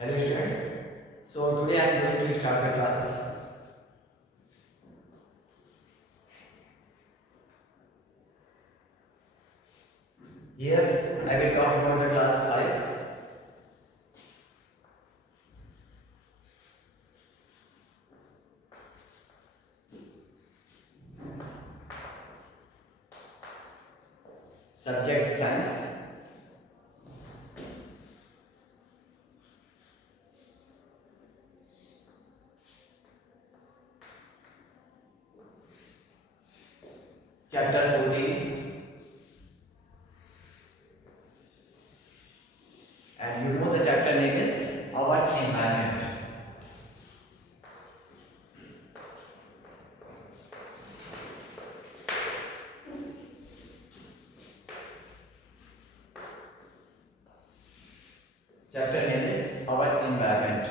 Hello students. So today I am going to start the class. Here I will talk about the class 5. Subject science. Chapter 14. And you know the chapter name is Our Environment. Chapter name is Our Environment.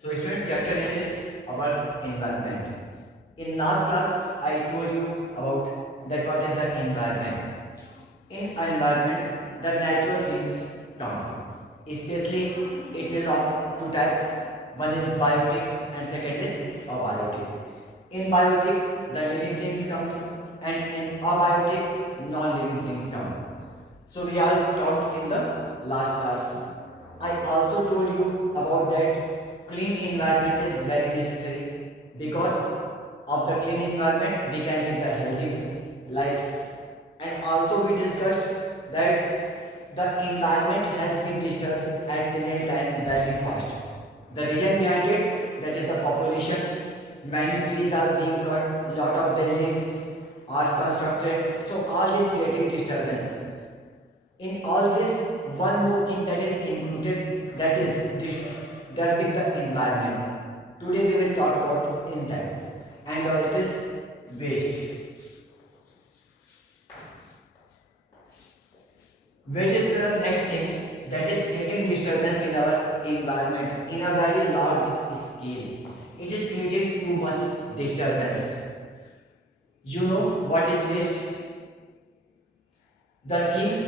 So students, chapter name is Our Environment. In last class, I told you about that what is the environment. In environment, the natural things come. Especially, it is of two types. One is biotic and second is abiotic. In biotic, the living things come, and in abiotic, non-living things come. So we all talked in the last class. I also told you about that clean environment is very necessary because of the clean environment we can live a healthy life. And also we discussed that the environment has been disturbed at present time very fast. The reason behind it, that is the population. Many trees are being cut, lot of buildings are constructed. So all is creating disturbance. In all this, one more thing that is included, that is disturbing the environment. Today we will talk about in that, and it is waste. Waste is the next thing that is creating disturbance in our environment in a very large scale. It is creating too much disturbance. You know what is waste? The things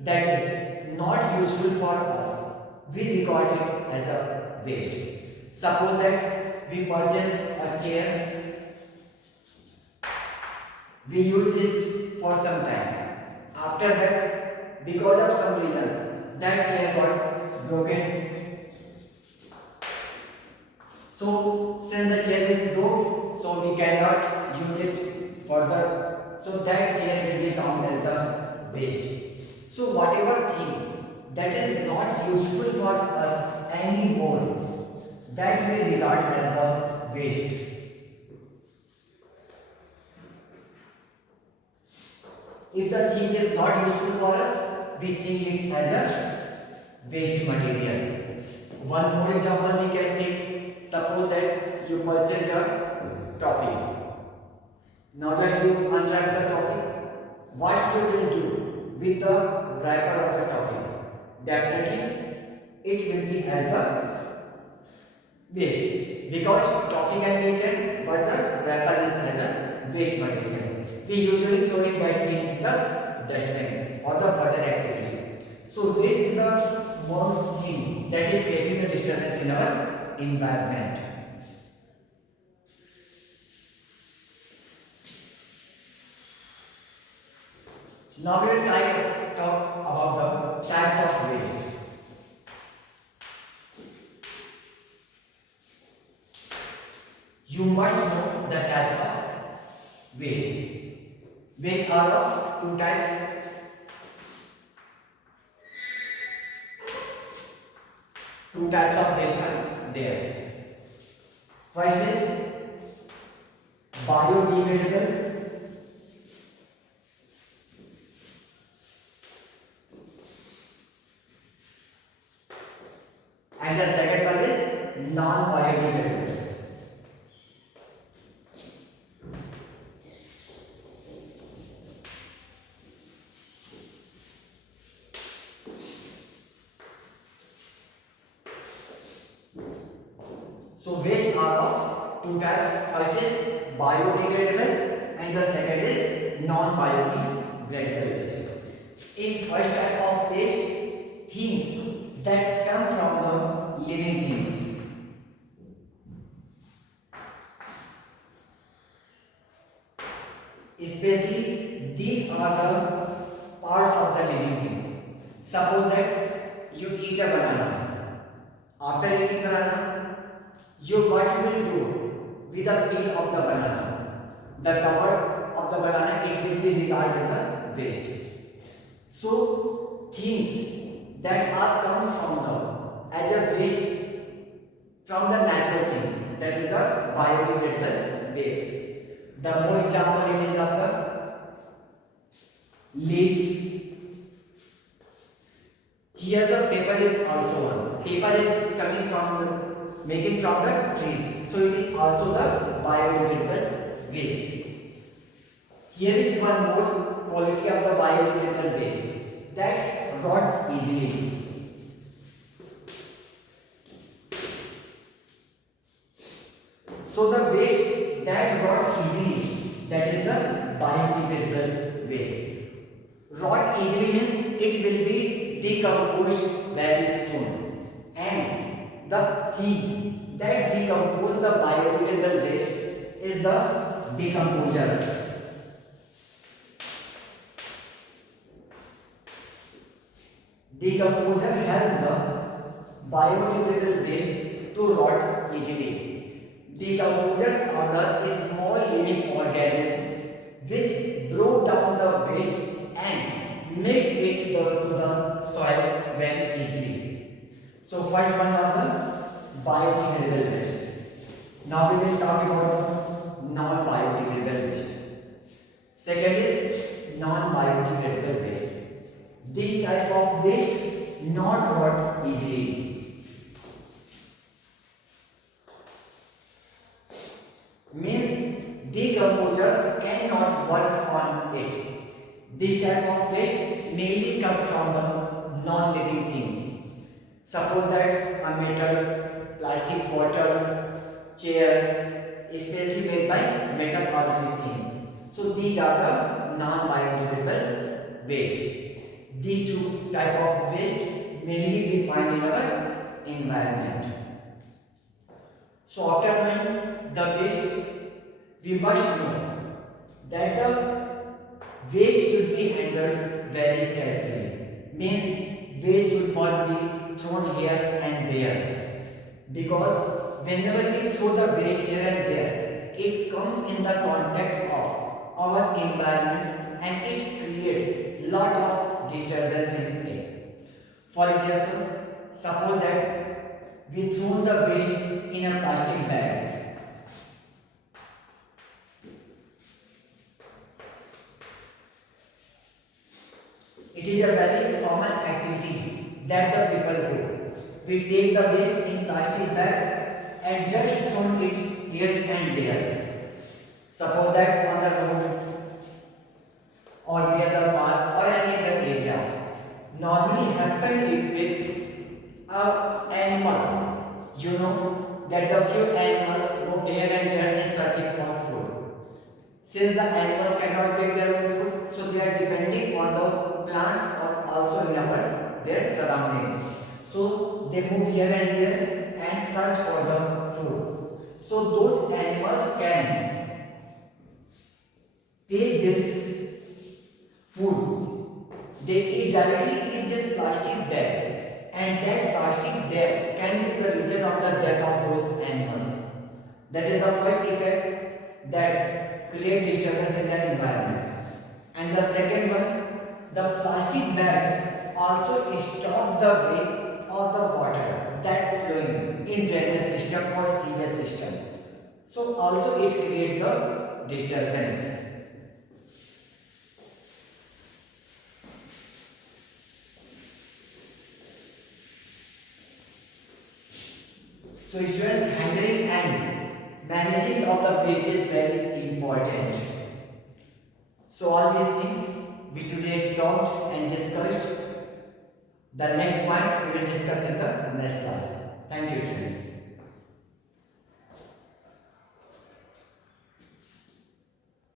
that is not useful for us, we record it as a waste. Suppose that we purchase a chair, we use it for some time. After that, because of some reasons, that chair got broken. So since the chair is broke, so we cannot use it further. So that chair will be counted as the waste. So whatever thing that is not useful for us anymore, that we regard as the waste. If the thing is not useful for us, we think it as a waste material. One more example we can take. Suppose that you purchased a toffee. Now that you unwrap the toffee, what you will do with the wrapper of the toffee? Definitely, it will be as a waste because toffee can be eaten, but the wrapper is as a waste material. We usually throw in that things in the dustbin for the further activity. So waste is the most thing that is creating the disturbance in our environment. Now we will talk about the types of waste. You must know the types of waste. Waste are of two types. Two types of waste are there. First is biodegradable and the second one is non-biodegradable. So waste are of two types. First is biodegradable and the second is non-biodegradable waste. In first type of waste, things that come from the living things. Especially these are the parts of the living things. Suppose that you eat a banana. After eating banana, what you will do with the peel of the banana? The cover of the banana, it will be regarded as a waste. So things that are comes from the as a waste from the natural things, that is the biodegradable waste. The more example it is of the leaves. Here the paper is also one. Paper is coming from the making from the trees, so it is also the biodegradable waste. Here is one more quality of the biodegradable waste, that rot easily. So the waste that rot easily, that is the biodegradable waste. Rot easily means it will be decomposed very soon, and the thing that decompose the biodegradable waste is the decomposers. Decomposer help the biodegradable waste to rot easily. Decomposers are the small living organisms which broke down the waste and mix it to the soil very easily. So first one was the biodegradable waste. Now we will talk about non-biodegradable waste. Second is non-biodegradable waste. This type of waste not rot easily. Means decomposers cannot work on it. This type of waste mainly comes from the non-living things. Suppose that a metal, plastic bottle, chair, especially made by metal or these things. So these are the non-biodegradable waste. These two type of waste mainly we find in our environment. So after knowing the waste, we must know that the waste should be handled very carefully. Means waste should not be thrown here and there, because whenever we throw the waste here and there, it comes in the contact of our environment and it creates lot of disturbance in it. For example, suppose that we throw the waste in a plastic bag. It is a very common activity that the people do. We take the waste in plastic bag and just throw it here and there. Suppose that on the road or near the park or any other areas. Normally happen with an animal. You know that the few animals go here and there in searching for food. Since the animals cannot take their own food, so they are depending on the plants or also in their surroundings. So they move here and there and search for the food. So those animals can take this food. They directly eat this plastic bag, and that plastic bag can be the reason of the death of those animals. That is the first effect that create disturbance in the environment. And the second one, the plastic bags also stop the way of the water that flowing in drainage system or sewage system. So also it creates the disturbance. So students, handling and managing of the waste is very important. So all these things we today talked and discussed. The next point we will discuss in the next class. Thank you, students.